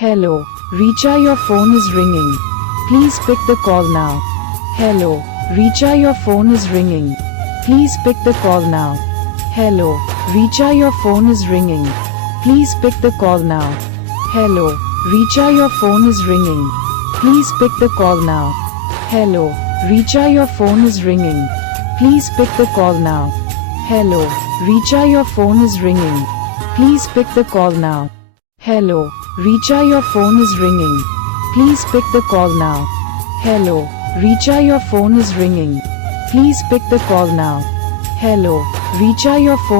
Hello, Richa, your phone is ringing. Please pick the call now. Hello, Richa, your phone is ringing. Please pick the call now. Hello, Richa, your phone is ringing. Please pick the call now. Hello, Richa, your phone is ringing. Please pick the call now. Hello, Richa, your phone is ringing. Please pick the call now. Hello, Richa, your phone is ringing. Please pick the call now. Hello, Richa, your phone is ringing. Please pick the call now. Hello, Richa, your phone is ringing. Please pick the call now. Hello, Richa, your phone